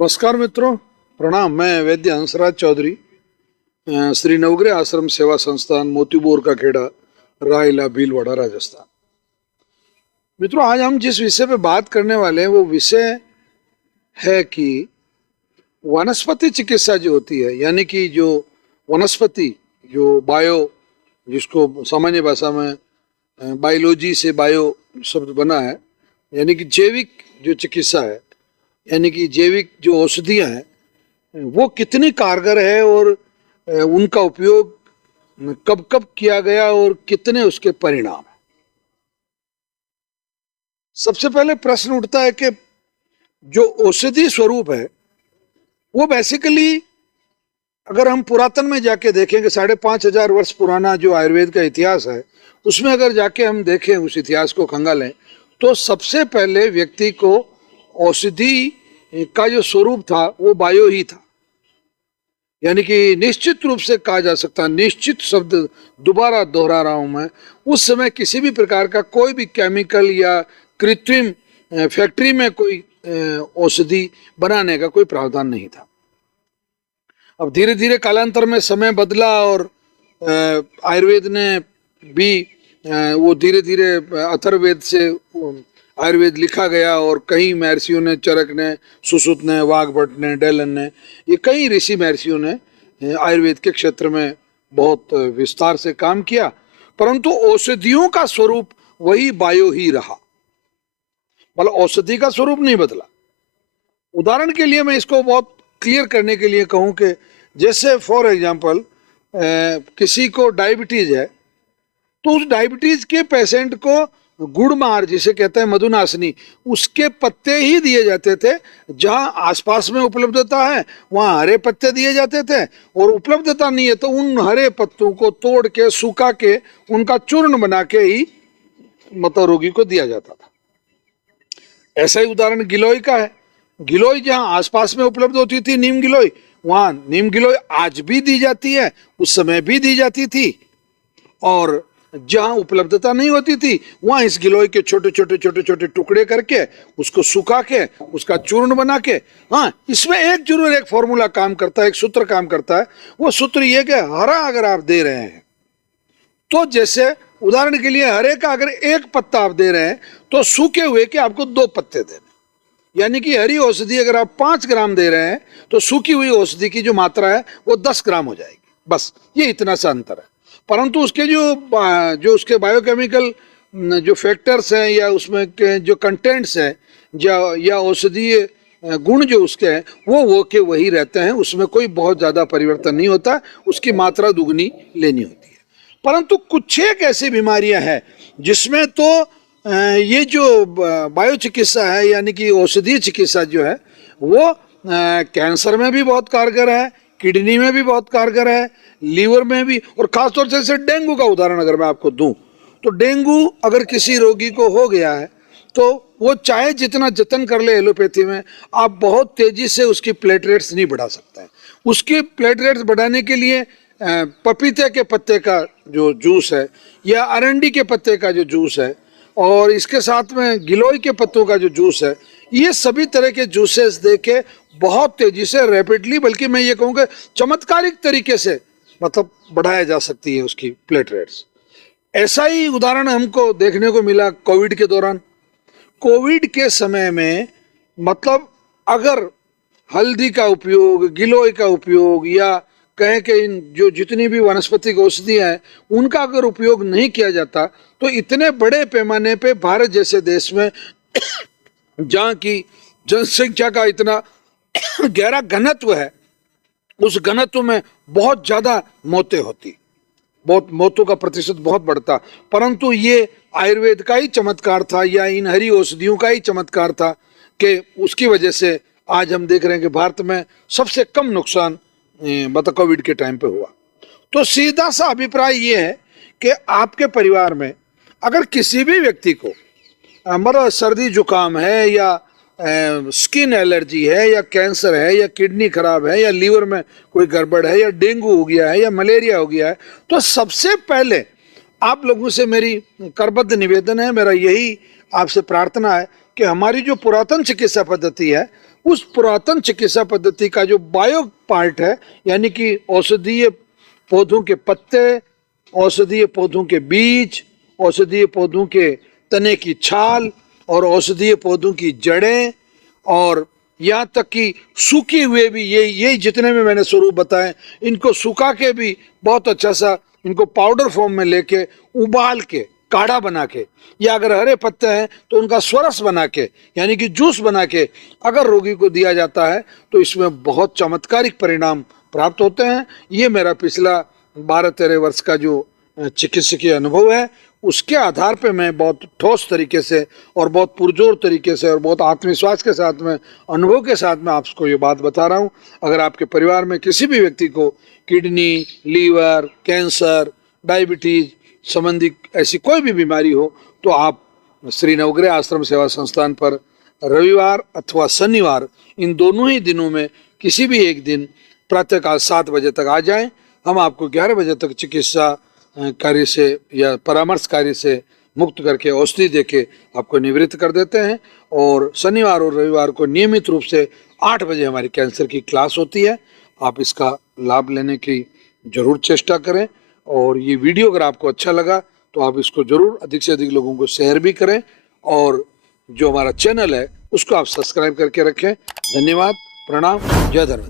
नमस्कार मित्रों, प्रणाम। मैं वैद्य हंसराज चौधरी, श्री नवग्रह आश्रम सेवा संस्थान मोतीबोर का खेड़ा, रायला भीलवाड़ा, राजस्थान। मित्रों, आज हम जिस विषय पे बात करने वाले हैं वो विषय है कि वनस्पति चिकित्सा जो होती है, यानी कि जो वनस्पति जो जिसको सामान्य भाषा में बायोलॉजी से बायो शब्द बना है, यानी कि जैविक जो चिकित्सा है, यानी कि जैविक जो औषधियाँ हैं वो कितनी कारगर है और उनका उपयोग कब कब किया गया और कितने उसके परिणाम हैं। सबसे पहले प्रश्न उठता है कि जो औषधि स्वरूप है वो बेसिकली अगर हम पुरातन में जाके देखेंगे, 5,500 वर्ष पुराना जो आयुर्वेद का इतिहास है उसमें अगर जाके हम देखें, उस इतिहास को खंगालें, तो सबसे पहले व्यक्ति को औषधि का जो स्वरूप था वो बायो ही था। यानी कि निश्चित रूप से कहा जा सकता है, निश्चित शब्द दोबारा दोहरा रहा हूं मैं, उस समय किसी भी प्रकार का कोई भी केमिकल या कृत्रिम फैक्ट्री में कोई औषधि बनाने का कोई प्रावधान नहीं था। अब धीरे धीरे कालांतर में समय बदला और आयुर्वेद ने भी वो धीरे धीरे अथर्ववेद से आयुर्वेद लिखा गया और कई महर्षियों ने, चरक ने, सुश्रुत ने, वाग्भट ने, डेलन ने, ये कई ऋषि महर्षियों ने आयुर्वेद के क्षेत्र में बहुत विस्तार से काम किया, परंतु औषधियों का स्वरूप वही बायो ही रहा। मतलब औषधि का स्वरूप नहीं बदला। उदाहरण के लिए मैं इसको बहुत क्लियर करने के लिए कहूं कि जैसे फॉर एग्जाम्पल किसी को डायबिटीज है, तो उस डायबिटीज के पेशेंट को गुड़मार, जिसे कहते हैं मधुनाशनी, उसके पत्ते ही दिए जाते थे। जहां आसपास में उपलब्धता है वहां हरे पत्ते दिए जाते थे, और उपलब्धता नहीं है तो उन हरे पत्तों को तोड़ के, सुखा के, उनका चूर्ण बना के ही मतलब रोगी को दिया जाता था। ऐसा ही उदाहरण गिलोय का है। गिलोय जहां आसपास में उपलब्ध होती थी, नीम गिलोय, वहां नीम गिलोय आज भी दी जाती है, उस समय भी दी जाती थी। और जहां उपलब्धता नहीं होती थी वहां इस गिलोय के छोटे छोटे छोटे छोटे टुकड़े करके, उसको सुखा के, उसका चूर्ण बना के, हाँ, इसमें एक जरूर एक फॉर्मूला काम करता है, एक सूत्र काम करता है। वो सूत्र ये कि हरा अगर आप दे रहे हैं तो, जैसे उदाहरण के लिए हरे का अगर एक पत्ता आप दे रहे हैं तो सूखे हुए के आपको 2 पत्ते देने। यानी कि हरी औषधि अगर आप 5 ग्राम दे रहे हैं तो सूखी हुई औषधि की जो मात्रा है वो 10 ग्राम हो जाएगी। बस ये इतना सा अंतर है। परंतु उसके जो उसके बायोकेमिकल जो फैक्टर्स हैं या उसमें के जो कंटेंट्स हैं या औषधीय गुण जो उसके हैं वो के वही रहते हैं। उसमें कोई बहुत ज़्यादा परिवर्तन नहीं होता, उसकी मात्रा दुगनी लेनी होती है। परंतु कुछ एक ऐसी बीमारियां हैं जिसमें तो ये जो बायो चिकित्सा है, यानी कि औषधीय चिकित्सा जो है वो कैंसर में भी बहुत कारगर है, किडनी में भी बहुत कारगर है, लीवर में भी, और खासतौर से जैसे डेंगू का उदाहरण अगर मैं आपको दूं तो डेंगू अगर किसी रोगी को हो गया है तो वो चाहे जितना जतन कर ले एलोपैथी में, आप बहुत तेजी से उसकी प्लेटलेट्स नहीं बढ़ा सकते हैं। उसकी प्लेटलेट्स बढ़ाने के लिए पपीते के पत्ते का जो जूस है या अरंडी के पत्ते का जो जूस है और इसके साथ में गिलोय के पत्तों का जो जूस है, ये सभी तरह के जूसेस देके बहुत तेजी से, रैपिडली, बल्कि मैं ये कहूँगा चमत्कारिक तरीके से मतलब बढ़ाया जा सकती है उसकी प्लेटलेट्स। ऐसा ही उदाहरण हमको देखने को मिला कोविड के दौरान। कोविड के समय में मतलब अगर हल्दी का उपयोग, गिलोय का उपयोग या कहें कि इन जो जितनी भी वनस्पतिक औषधियाँ हैं उनका अगर उपयोग नहीं किया जाता तो इतने बड़े पैमाने पे भारत जैसे देश में जहाँ की जनसंख्या का इतना गहरा घनत्व है, उस घनत्व में बहुत ज्यादा मौतें होती, बहुत मौतों का प्रतिशत बहुत बढ़ता। परंतु ये आयुर्वेद का ही चमत्कार था या इन हरी औषधियों का ही चमत्कार था कि उसकी वजह से आज हम देख रहे हैं कि भारत में सबसे कम नुकसान मतलब कोविड के टाइम पे हुआ। तो सीधा सा अभिप्राय ये है कि आपके परिवार में अगर किसी भी व्यक्ति को मतलब सर्दी जुकाम है या स्किन एलर्जी है या कैंसर है या किडनी खराब है या लीवर में कोई गड़बड़ है या डेंगू हो गया है या मलेरिया हो गया है, तो सबसे पहले आप लोगों से मेरी करबद्ध निवेदन है, मेरा यही आपसे प्रार्थना है कि हमारी जो पुरातन चिकित्सा पद्धति है उस पुरातन चिकित्सा पद्धति का जो बायो पार्ट है, यानी कि औषधीय पौधों के पत्ते, औषधीय पौधों के बीज, औषधीय पौधों के तने की छाल और औषधीय पौधों की जड़ें, और यहाँ तक कि सूखे हुए भी, ये जितने में मैंने स्वरूप बताए, इनको सुखा के भी बहुत अच्छा सा इनको पाउडर फॉर्म में लेके उबाल के काढ़ा बना के, या अगर हरे पत्ते हैं तो उनका स्वरस बना के यानी कि जूस बना के अगर रोगी को दिया जाता है तो इसमें बहुत चमत्कारिक परिणाम प्राप्त होते हैं। ये मेरा पिछला 12-13 वर्ष का जो चिकित्सकीय अनुभव है, उसके आधार पे मैं बहुत ठोस तरीके से और बहुत पुरजोर तरीके से और बहुत आत्मविश्वास के साथ में, अनुभव के साथ में आपको ये बात बता रहा हूँ। अगर आपके परिवार में किसी भी व्यक्ति को किडनी, लीवर, कैंसर, डायबिटीज संबंधी ऐसी कोई भी बीमारी हो तो आप श्री नवग्रह आश्रम सेवा संस्थान पर रविवार अथवा शनिवार, इन दोनों ही दिनों में किसी भी एक दिन प्रातःकाल 7 बजे तक आ जाएं। हम आपको 11 बजे तक चिकित्सा कार्य से या परामर्श कार्य से मुक्त करके औषधि देके आपको निवृत्त कर देते हैं। और शनिवार और रविवार को नियमित रूप से 8 बजे हमारी कैंसर की क्लास होती है। आप इसका लाभ लेने की जरूर चेष्टा करें। और ये वीडियो अगर आपको अच्छा लगा तो आप इसको जरूर अधिक से अधिक लोगों को शेयर भी करें, और जो हमारा चैनल है उसको आप सब्सक्राइब करके रखें। धन्यवाद, प्रणाम, जय धन्वंतरि।